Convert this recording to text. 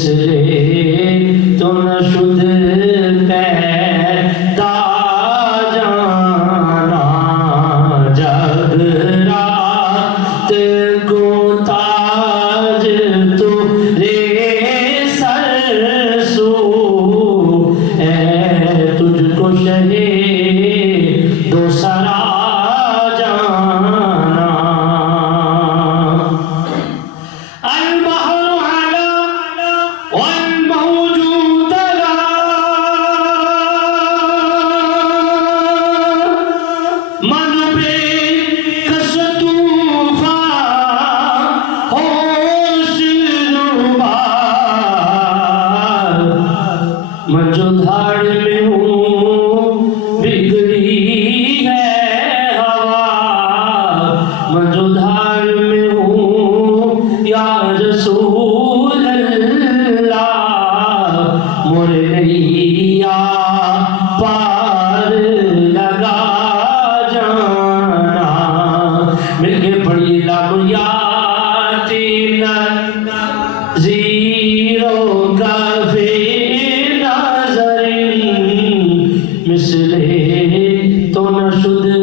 मिसले तो न शुद्ध पैदा जाना जग रात को ताज तो रे सरसू है तुझको शहे दो सरा मैं जो धाड़ में हूँ बिगड़ी है हवा, मैं जो धाड़ में हूँ या रसूल अल्लाह मोरे नैया पार लगा जाना। मिलके पढ़िए लाभ यातीन जीरो का मिसले तो न शुद्ध